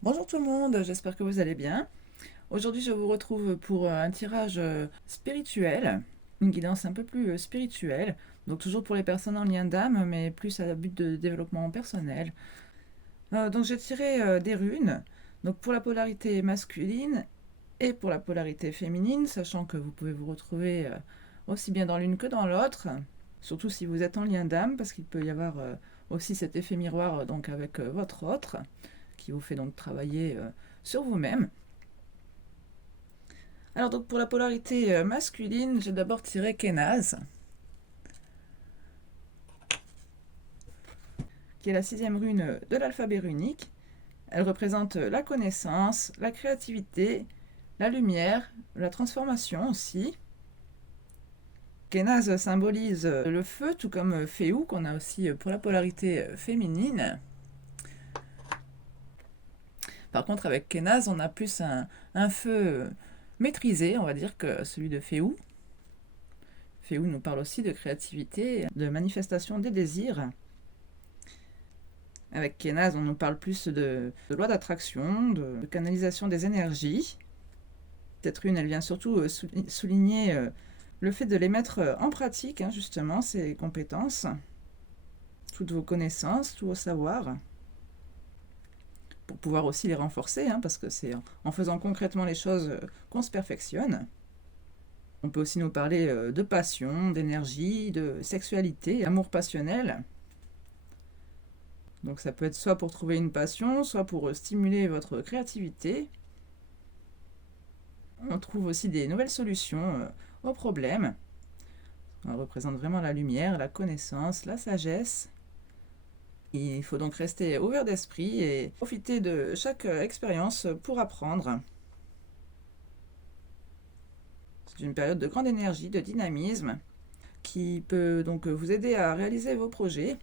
Bonjour tout le monde, j'espère que vous allez bien. Aujourd'hui, je vous retrouve pour un tirage spirituel, une guidance un peu plus spirituelle, donc toujours pour les personnes en lien d'âme, mais plus à but de développement personnel. Donc j'ai tiré des runes, donc pour la polarité masculine et pour la polarité féminine, sachant que vous pouvez vous retrouver aussi bien dans l'une que dans l'autre, surtout si vous êtes en lien d'âme, parce qu'il peut y avoir aussi cet effet miroir donc avec votre autre, qui vous fait donc travailler sur vous-même. Alors donc pour la polarité masculine, j'ai d'abord tiré Kenaz, qui est la sixième rune de l'alphabet runique. Elle représente la connaissance, la créativité, la lumière, la transformation aussi. Kenaz symbolise le feu, tout comme Féou, qu'on a aussi pour la polarité féminine. Par contre, avec Kenaz, on a plus un feu maîtrisé, on va dire, que celui de Féou. Féou nous parle aussi de créativité, de manifestation des désirs. Avec Kenaz, on nous parle plus de loi d'attraction, de canalisation des énergies. Cette rune, elle vient surtout souligner le fait de les mettre en pratique, hein, justement, ces compétences, toutes vos connaissances, tous vos savoirs, pour pouvoir aussi les renforcer, hein, parce que c'est en faisant concrètement les choses qu'on se perfectionne. On peut aussi nous parler de passion, d'énergie, de sexualité, amour passionnel. Donc ça peut être soit pour trouver une passion, soit pour stimuler votre créativité. On trouve aussi des nouvelles solutions aux problèmes. On représente vraiment la lumière, la connaissance, la sagesse. Il faut donc rester ouvert d'esprit et profiter de chaque expérience pour apprendre. C'est une période de grande énergie, de dynamisme, qui peut donc vous aider à réaliser vos projets.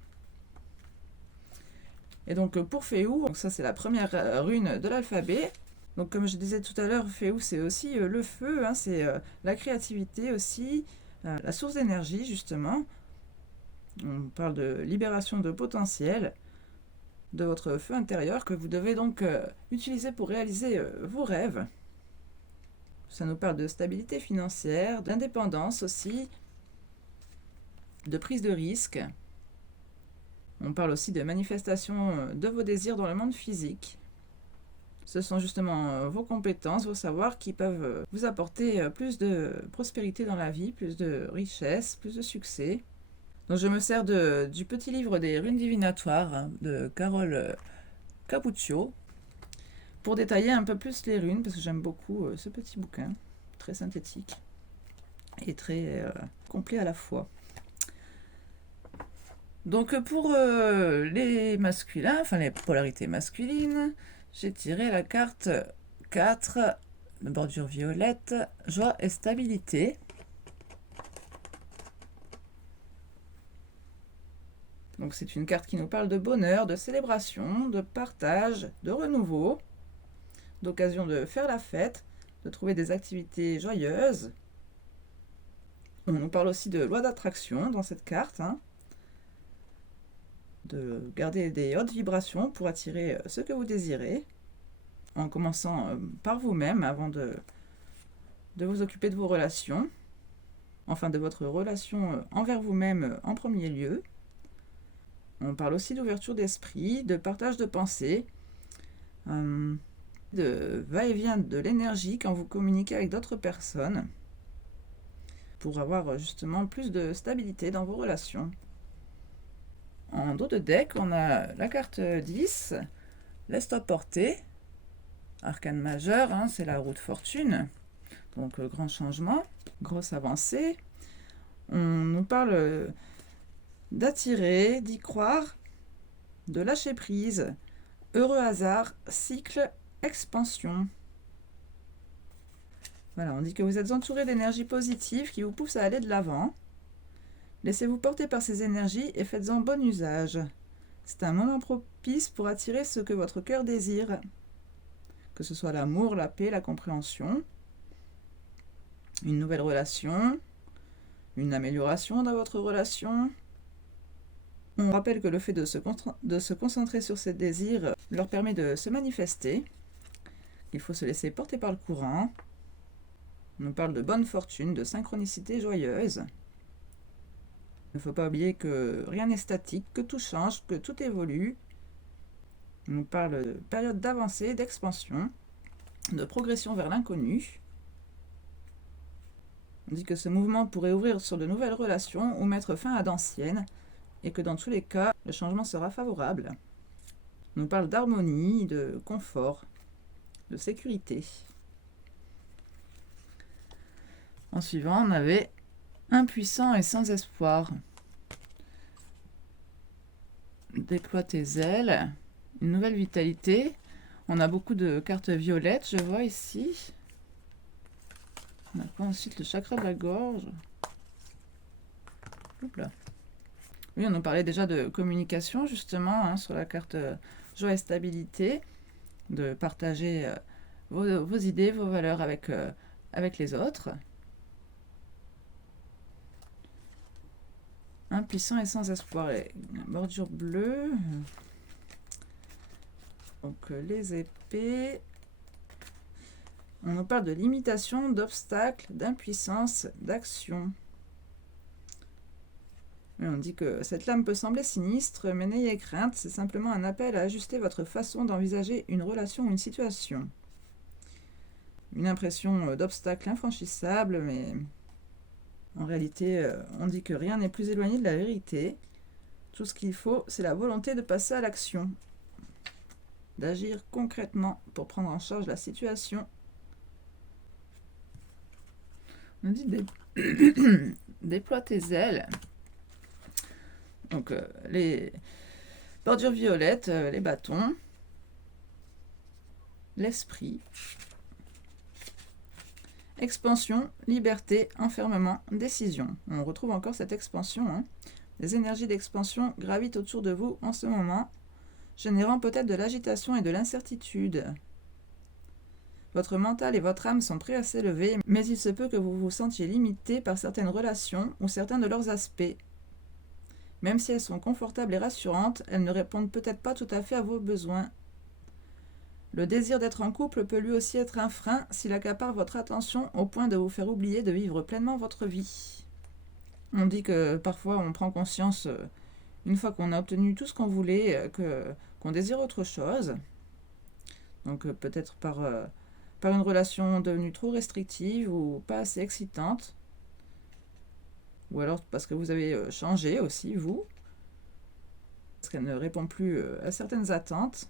Et donc pour Féou, ça c'est la première rune de l'alphabet. Donc comme je disais tout à l'heure, Féou c'est aussi le feu, hein, c'est la créativité aussi, la source d'énergie justement. On parle de libération de potentiel de votre feu intérieur que vous devez donc utiliser pour réaliser vos rêves. Ça nous parle de stabilité financière, d'indépendance aussi, de prise de risque. On parle aussi de manifestation de vos désirs dans le monde physique. Ce sont justement vos compétences, vos savoirs qui peuvent vous apporter plus de prospérité dans la vie, plus de richesse, plus de succès. Donc je me sers du petit livre des runes divinatoires, hein, de Carole Capuccio, pour détailler un peu plus les runes, parce que j'aime beaucoup ce petit bouquin, très synthétique et très complet à la fois. Donc pour les masculins, enfin les polarités masculines, j'ai tiré la carte 4 de bordure violette, joie et stabilité. Donc c'est une carte qui nous parle de bonheur, de célébration, de partage, de renouveau, d'occasion de faire la fête, de trouver des activités joyeuses. On nous parle aussi de loi d'attraction dans cette carte, hein, de garder des hautes vibrations pour attirer ce que vous désirez, en commençant par vous-même avant de vous occuper de vos relations, enfin de votre relation envers vous-même en premier lieu. On parle aussi d'ouverture d'esprit, de partage de pensée, de va-et-vient de l'énergie quand vous communiquez avec d'autres personnes, pour avoir justement plus de stabilité dans vos relations. En dos de deck, on a la carte 10, laisse-toi porter, arcane majeur, hein, c'est la roue de fortune, donc grand changement, grosse avancée. On nous parle d'attirer, d'y croire, de lâcher prise, heureux hasard, cycle, expansion. Voilà, on dit que vous êtes entouré d'énergies positives qui vous poussent à aller de l'avant. Laissez-vous porter par ces énergies et faites-en bon usage. C'est un moment propice pour attirer ce que votre cœur désire, que ce soit l'amour, la paix, la compréhension, une nouvelle relation, une amélioration dans votre relation, On rappelle que le fait de se concentrer sur ses désirs leur permet de se manifester. Il faut se laisser porter par le courant. On nous parle de bonne fortune, de synchronicité joyeuse. Il ne faut pas oublier que rien n'est statique, que tout change, que tout évolue. On nous parle de période d'avancée, d'expansion, de progression vers l'inconnu. On dit que ce mouvement pourrait ouvrir sur de nouvelles relations ou mettre fin à d'anciennes, et que dans tous les cas, le changement sera favorable. On nous parle d'harmonie, de confort, de sécurité. En suivant, on avait impuissant et sans espoir. Déploie tes ailes, une nouvelle vitalité. On a beaucoup de cartes violettes, je vois ici. On a quoi ensuite? Le chakra de la gorge. Oups là. Oui, on nous parlait déjà de communication, justement, sur la carte joie et stabilité, de partager vos idées, vos valeurs avec les autres. Impuissant et sans espoir. Les bordures bleues. Donc, les épées. On nous parle de limitation, d'obstacles, d'impuissance, d'action. On dit que cette lame peut sembler sinistre, mais n'ayez crainte, c'est simplement un appel à ajuster votre façon d'envisager une relation ou une situation. Une impression d'obstacle infranchissable, mais en réalité, on dit que rien n'est plus éloigné de la vérité. Tout ce qu'il faut, c'est la volonté de passer à l'action, d'agir concrètement pour prendre en charge la situation. On dit déploie tes ailes. Donc, les bordures violettes, les bâtons, l'esprit, expansion, liberté, enfermement, décision. On retrouve encore cette expansion. Les énergies d'expansion gravitent autour de vous en ce moment, générant peut-être de l'agitation et de l'incertitude. Votre mental et votre âme sont prêts à s'élever, mais il se peut que vous vous sentiez limité par certaines relations ou certains de leurs aspects. Même si elles sont confortables et rassurantes, elles ne répondent peut-être pas tout à fait à vos besoins. Le désir d'être en couple peut lui aussi être un frein s'il accapare votre attention au point de vous faire oublier de vivre pleinement votre vie. On dit que parfois on prend conscience, une fois qu'on a obtenu tout ce qu'on voulait, qu'on désire autre chose. Donc peut-être par une relation devenue trop restrictive ou pas assez excitante. Ou alors parce que vous avez changé aussi, vous. Parce qu'elle ne répond plus à certaines attentes.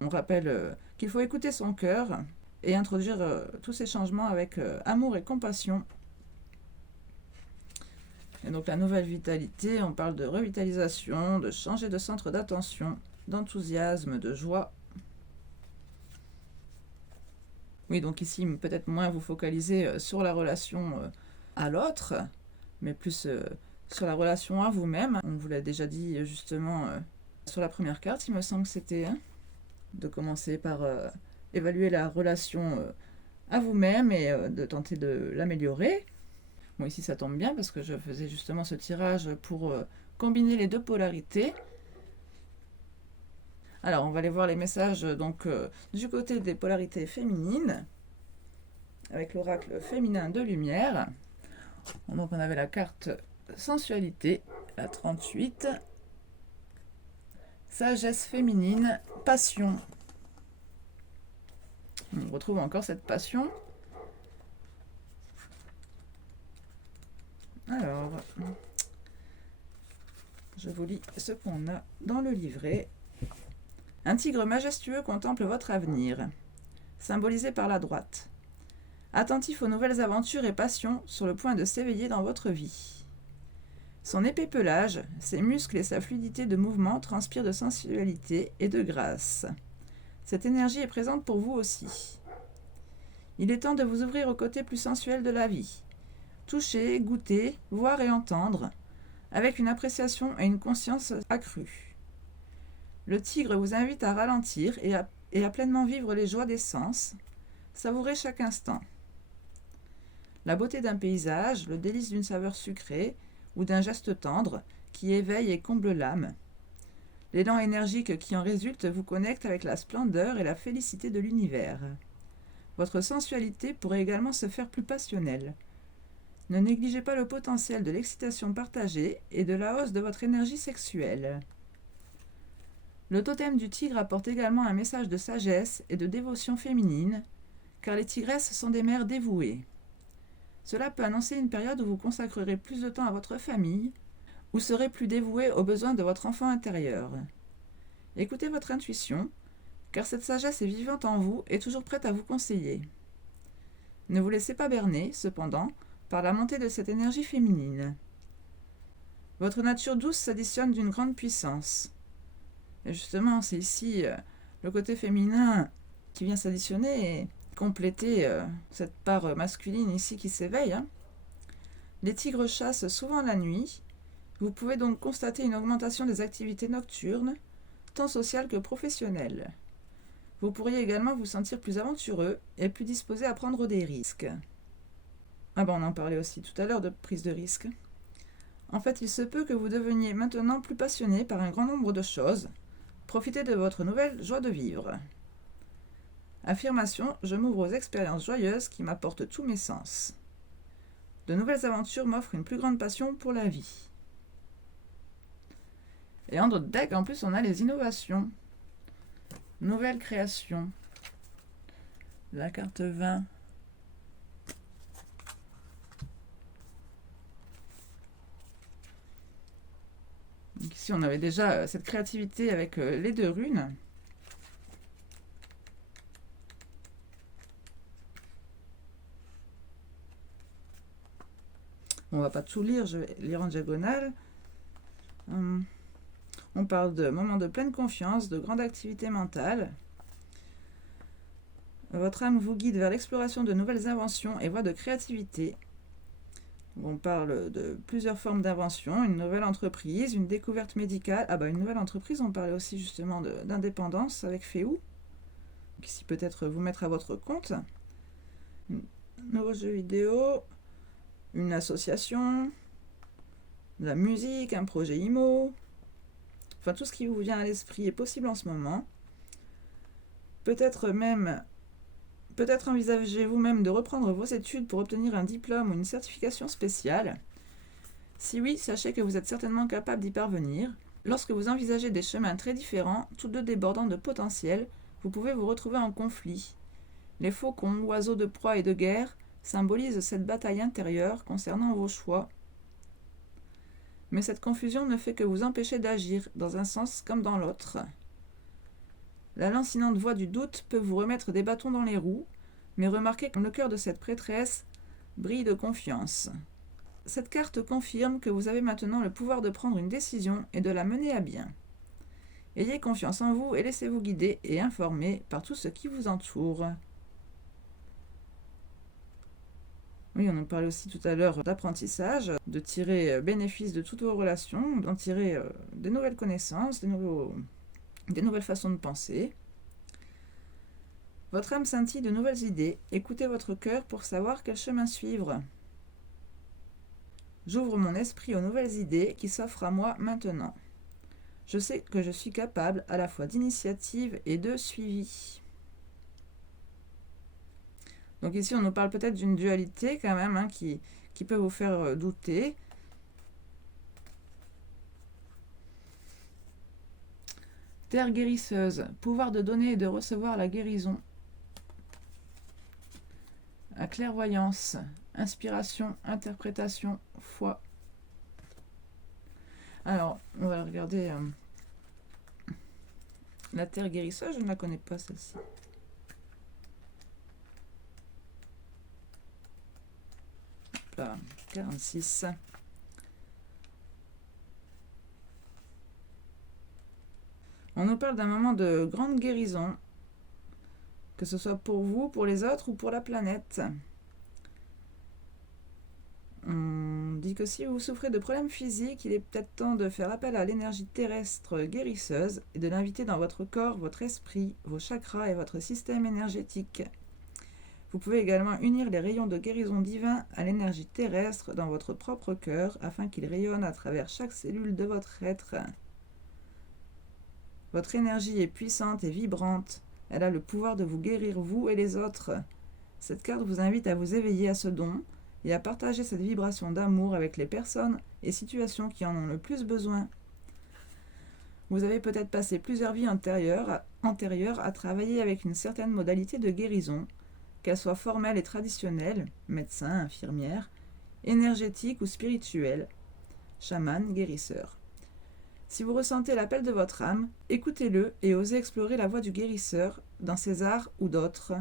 On rappelle qu'il faut écouter son cœur et introduire tous ces changements avec amour et compassion. Et donc la nouvelle vitalité, on parle de revitalisation, de changer de centre d'attention, d'enthousiasme, de joie. Oui, donc ici, peut-être moins vous focaliser sur la relation à l'autre, mais plus sur la relation à vous-même. On vous l'a déjà dit justement sur la première carte, il me semble que c'était de commencer par évaluer la relation à vous-même et de tenter de l'améliorer. Bon, ici ça tombe bien parce que je faisais justement ce tirage pour combiner les deux polarités. Alors, on va aller voir les messages donc du côté des polarités féminines, avec l'oracle féminin de lumière. Donc, on avait la carte sensualité, la 38. Sagesse féminine, passion. On retrouve encore cette passion. Alors, je vous lis ce qu'on a dans le livret. Un tigre majestueux contemple votre avenir, symbolisé par la droite. Attentif aux nouvelles aventures et passions sur le point de s'éveiller dans votre vie. Son épais pelage, ses muscles et sa fluidité de mouvement transpirent de sensualité et de grâce. Cette énergie est présente pour vous aussi. Il est temps de vous ouvrir au côté plus sensuel de la vie. Toucher, goûter, voir et entendre, avec une appréciation et une conscience accrue. Le tigre vous invite à ralentir et à pleinement vivre les joies des sens, savourer chaque instant. La beauté d'un paysage, le délice d'une saveur sucrée ou d'un geste tendre qui éveille et comble l'âme. L'élan énergique qui en résulte vous connecte avec la splendeur et la félicité de l'univers. Votre sensualité pourrait également se faire plus passionnelle. Ne négligez pas le potentiel de l'excitation partagée et de la hausse de votre énergie sexuelle. Le totem du tigre apporte également un message de sagesse et de dévotion féminine, car les tigresses sont des mères dévouées. Cela peut annoncer une période où vous consacrerez plus de temps à votre famille, ou serez plus dévoué aux besoins de votre enfant intérieur. Écoutez votre intuition, car cette sagesse est vivante en vous et toujours prête à vous conseiller. Ne vous laissez pas berner, cependant, par la montée de cette énergie féminine. Votre nature douce s'additionne d'une grande puissance. Et justement, c'est ici le côté féminin qui vient s'additionner et compléter cette part masculine ici qui s'éveille. Les tigres chassent souvent la nuit. Vous pouvez donc constater une augmentation des activités nocturnes, tant sociales que professionnelles. Vous pourriez également vous sentir plus aventureux et plus disposé à prendre des risques. On en parlait aussi tout à l'heure de prise de risque. En fait, il se peut que vous deveniez maintenant plus passionné par un grand nombre de choses. Profitez de votre nouvelle joie de vivre. Affirmation, je m'ouvre aux expériences joyeuses qui m'apportent tous mes sens. De nouvelles aventures m'offrent une plus grande passion pour la vie. Et en d'autres decks, en plus, on a les innovations. Nouvelle création. La carte 20. Donc ici, on avait déjà cette créativité avec les deux runes. On va pas tout lire, je vais lire en diagonale. On parle de moments de pleine confiance, de grande activité mentale. Votre âme vous guide vers l'exploration de nouvelles inventions et voies de créativité. On parle de plusieurs formes d'invention, une nouvelle entreprise, une découverte médicale. Une nouvelle entreprise, on parlait aussi justement d'indépendance avec Féou. Ici peut-être vous mettre à votre compte. Un nouveau jeu vidéo, une association, de la musique, un projet IMO. Enfin, tout ce qui vous vient à l'esprit est possible en ce moment. Peut-être envisagez-vous même de reprendre vos études pour obtenir un diplôme ou une certification spéciale. Si oui, sachez que vous êtes certainement capable d'y parvenir. Lorsque vous envisagez des chemins très différents, tous deux débordant de potentiel, vous pouvez vous retrouver en conflit. Les faucons, oiseaux de proie et de guerre, symbolisent cette bataille intérieure concernant vos choix. Mais cette confusion ne fait que vous empêcher d'agir, dans un sens comme dans l'autre. La lancinante voix du doute peut vous remettre des bâtons dans les roues, mais remarquez que le cœur de cette prêtresse brille de confiance. Cette carte confirme que vous avez maintenant le pouvoir de prendre une décision et de la mener à bien. Ayez confiance en vous et laissez-vous guider et informer par tout ce qui vous entoure. Oui, on en parlait aussi tout à l'heure d'apprentissage, de tirer bénéfice de toutes vos relations, d'en tirer des nouvelles connaissances, des nouvelles façons de penser. Votre âme scintille de nouvelles idées. Écoutez votre cœur pour savoir quel chemin suivre. J'ouvre mon esprit aux nouvelles idées qui s'offrent à moi maintenant. Je sais que je suis capable à la fois d'initiative et de suivi. Donc ici, on nous parle peut-être d'une dualité quand même qui peut vous faire douter. Terre guérisseuse, pouvoir de donner et de recevoir la guérison. La clairvoyance, inspiration, interprétation, foi. Alors, on va regarder la terre guérisseuse, je ne la connais pas celle-ci. Là, 46. On nous parle d'un moment de grande guérison, que ce soit pour vous, pour les autres ou pour la planète. On dit que si vous souffrez de problèmes physiques, il est peut-être temps de faire appel à l'énergie terrestre guérisseuse et de l'inviter dans votre corps, votre esprit, vos chakras et votre système énergétique. Vous pouvez également unir les rayons de guérison divin à l'énergie terrestre dans votre propre cœur afin qu'il rayonne à travers chaque cellule de votre être. Votre énergie est puissante et vibrante. Elle a le pouvoir de vous guérir vous et les autres. Cette carte vous invite à vous éveiller à ce don et à partager cette vibration d'amour avec les personnes et situations qui en ont le plus besoin. Vous avez peut-être passé plusieurs vies antérieures à travailler avec une certaine modalité de guérison, qu'elle soit formelle et traditionnelle, médecin, infirmière, énergétique ou spirituelle, chaman, guérisseur. Si vous ressentez l'appel de votre âme, écoutez-le et osez explorer la voie du guérisseur dans ces arts ou d'autres.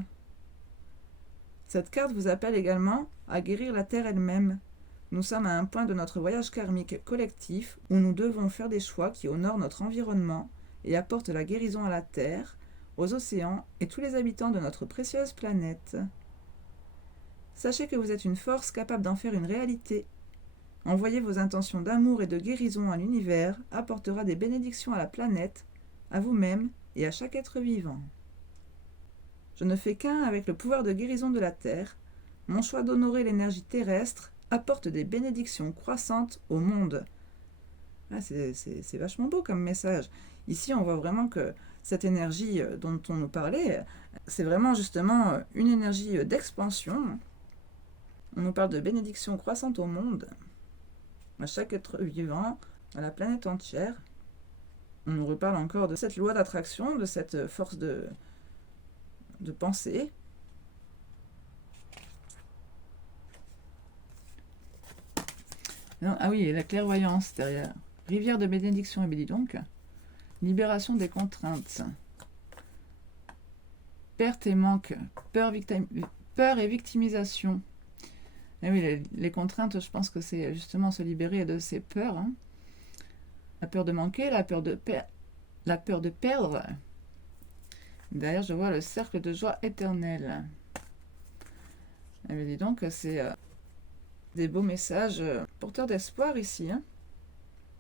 Cette carte vous appelle également à guérir la Terre elle-même. Nous sommes à un point de notre voyage karmique collectif où nous devons faire des choix qui honorent notre environnement et apportent la guérison à la Terre, aux océans et tous les habitants de notre précieuse planète. Sachez que vous êtes une force capable d'en faire une réalité. Envoyer vos intentions d'amour et de guérison à l'univers apportera des bénédictions à la planète, à vous-même et à chaque être vivant. Je ne fais qu'un avec le pouvoir de guérison de la Terre. Mon choix d'honorer l'énergie terrestre apporte des bénédictions croissantes au monde. Ah, c'est vachement beau comme message. Ici, on voit vraiment que cette énergie dont on nous parlait, c'est vraiment justement une énergie d'expansion. On nous parle de bénédictions croissantes au monde, à chaque être vivant, à la planète entière. On nous reparle encore de cette loi d'attraction, de cette force de pensée. Ah oui, et la clairvoyance derrière. Rivière de bénédiction, et bien dis donc. Libération des contraintes. Perte et manque. Peur et victimisation. Et oui, les contraintes, je pense que c'est justement se libérer de ces peurs. Hein. La peur de manquer, la peur de perdre. Derrière, je vois le cercle de joie éternelle. Et bien dis donc, c'est des beaux messages porteurs d'espoir ici. Hein.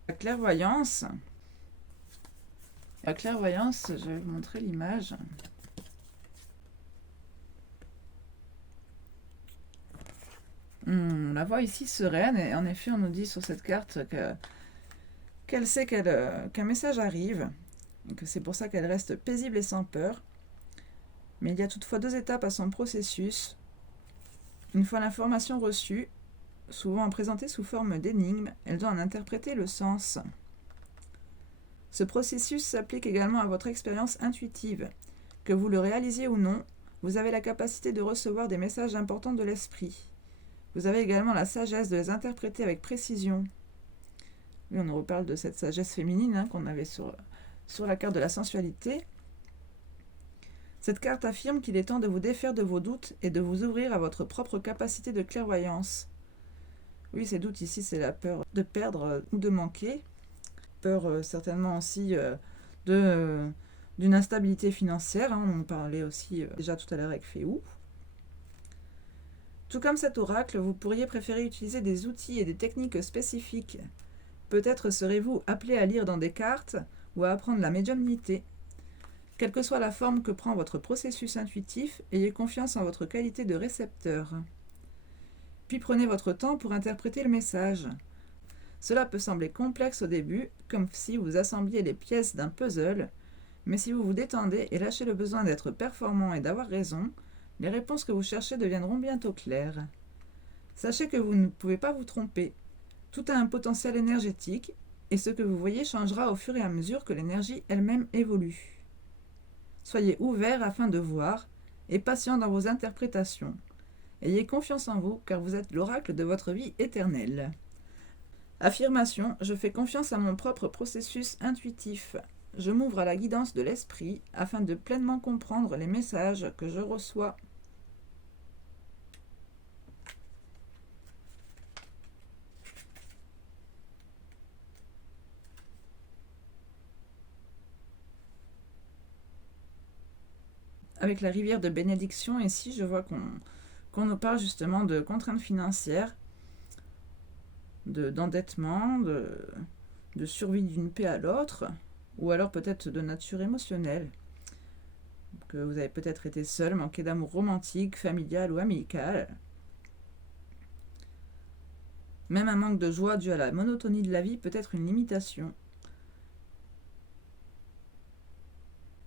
La clairvoyance. La clairvoyance, je vais vous montrer l'image. On la voit ici sereine, et en effet, on nous dit sur cette carte qu'elle sait qu'un message arrive, et que c'est pour ça qu'elle reste paisible et sans peur. Mais il y a toutefois 2 étapes à son processus. Une fois l'information reçue, souvent présentée sous forme d'énigme, elle doit en interpréter le sens. Ce processus s'applique également à votre expérience intuitive. Que vous le réalisiez ou non, vous avez la capacité de recevoir des messages importants de l'esprit. Vous avez également la sagesse de les interpréter avec précision. Oui, on nous reparle de cette sagesse féminine qu'on avait sur la carte de la sensualité. Cette carte affirme qu'il est temps de vous défaire de vos doutes et de vous ouvrir à votre propre capacité de clairvoyance. Oui, ces doutes ici, c'est la peur de perdre ou de manquer. Peur certainement aussi d'une instabilité financière. Hein, on en parlait aussi déjà tout à l'heure avec Féou. Tout comme cet oracle, vous pourriez préférer utiliser des outils et des techniques spécifiques. Peut-être serez-vous appelé à lire dans des cartes ou à apprendre la médiumnité. Quelle que soit la forme que prend votre processus intuitif, ayez confiance en votre qualité de récepteur. Puis prenez votre temps pour interpréter le message. Cela peut sembler complexe au début, comme si vous assembliez les pièces d'un puzzle, mais si vous vous détendez et lâchez le besoin d'être performant et d'avoir raison, les réponses que vous cherchez deviendront bientôt claires. Sachez que vous ne pouvez pas vous tromper. Tout a un potentiel énergétique, et ce que vous voyez changera au fur et à mesure que l'énergie elle-même évolue. Soyez ouverts afin de voir, et patient dans vos interprétations. Ayez confiance en vous, car vous êtes l'oracle de votre vie éternelle. Affirmation, je fais confiance à mon propre processus intuitif. Je m'ouvre à la guidance de l'esprit afin de pleinement comprendre les messages que je reçois. Avec la rivière de bénédiction, ici, je vois qu'on nous parle justement de contraintes financières, d'endettement, de survie d'une paix à l'autre, ou alors peut-être de nature émotionnelle. que vous avez peut-être été seul, manqué d'amour romantique, familial ou amical. Même un manque de joie dû à la monotonie de la vie peut être une limitation.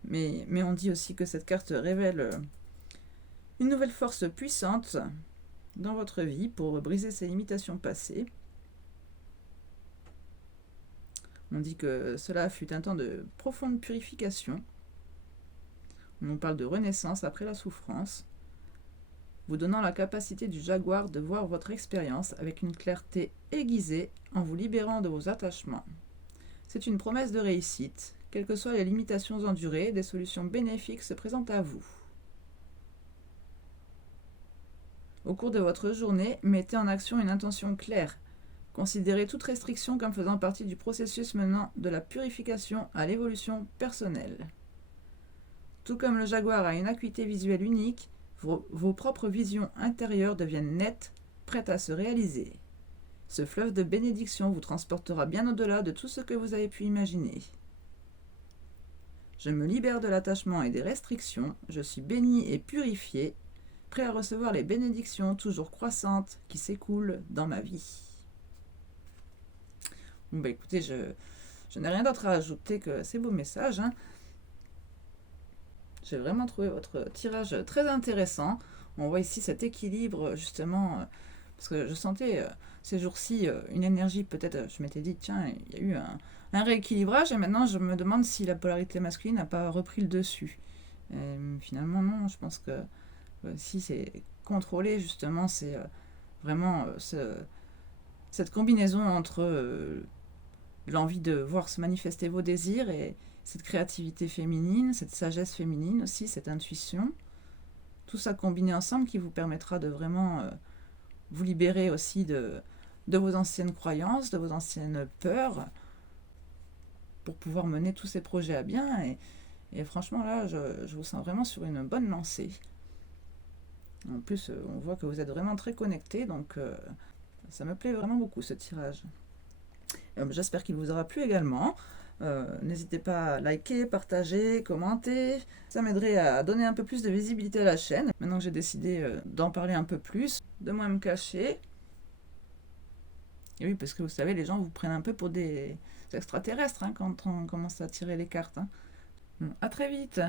Mais on dit aussi que cette carte révèle une nouvelle force puissante dans votre vie pour briser ces limitations passées. On dit que cela fut un temps de profonde purification. On nous parle de renaissance après la souffrance, vous donnant la capacité du jaguar de voir votre expérience avec une clarté aiguisée en vous libérant de vos attachements. C'est une promesse de réussite. Quelles que soient les limitations endurées, des solutions bénéfiques se présentent à vous. Au cours de votre journée, mettez en action une intention claire. Considérez toute restriction comme faisant partie du processus menant de la purification à l'évolution personnelle. Tout comme le jaguar a une acuité visuelle unique, vos propres visions intérieures deviennent nettes, prêtes à se réaliser. Ce fleuve de bénédiction vous transportera bien au-delà de tout ce que vous avez pu imaginer. Je me libère de l'attachement et des restrictions, je suis béni et purifié, prêt à recevoir les bénédictions toujours croissantes qui s'écoulent dans ma vie. Bon bah écoutez, je n'ai rien d'autre à ajouter que ces beaux messages. J'ai vraiment trouvé votre tirage très intéressant. On voit ici cet équilibre justement, parce que je sentais ces jours-ci une énergie peut-être, je m'étais dit tiens, il y a eu un rééquilibrage et maintenant je me demande si la polarité masculine n'a pas repris le dessus. Et finalement non, je pense que si c'est contrôlé justement, c'est vraiment cette combinaison entre l'envie de voir se manifester vos désirs et cette créativité féminine, cette sagesse féminine aussi, cette intuition, tout ça combiné ensemble qui vous permettra de vraiment vous libérer aussi de vos anciennes croyances, de vos anciennes peurs, pour pouvoir mener tous ces projets à bien. Et franchement, là, je vous sens vraiment sur une bonne lancée. En plus, on voit que vous êtes vraiment très connectés, donc ça me plaît vraiment beaucoup ce tirage. J'espère qu'il vous aura plu également. N'hésitez pas à liker, partager, commenter. Ça m'aiderait à donner un peu plus de visibilité à la chaîne. Maintenant que j'ai décidé d'en parler un peu plus, de moins me cacher. Et oui, parce que vous savez, les gens vous prennent un peu pour des extraterrestres quand on commence à tirer les cartes. À très vite.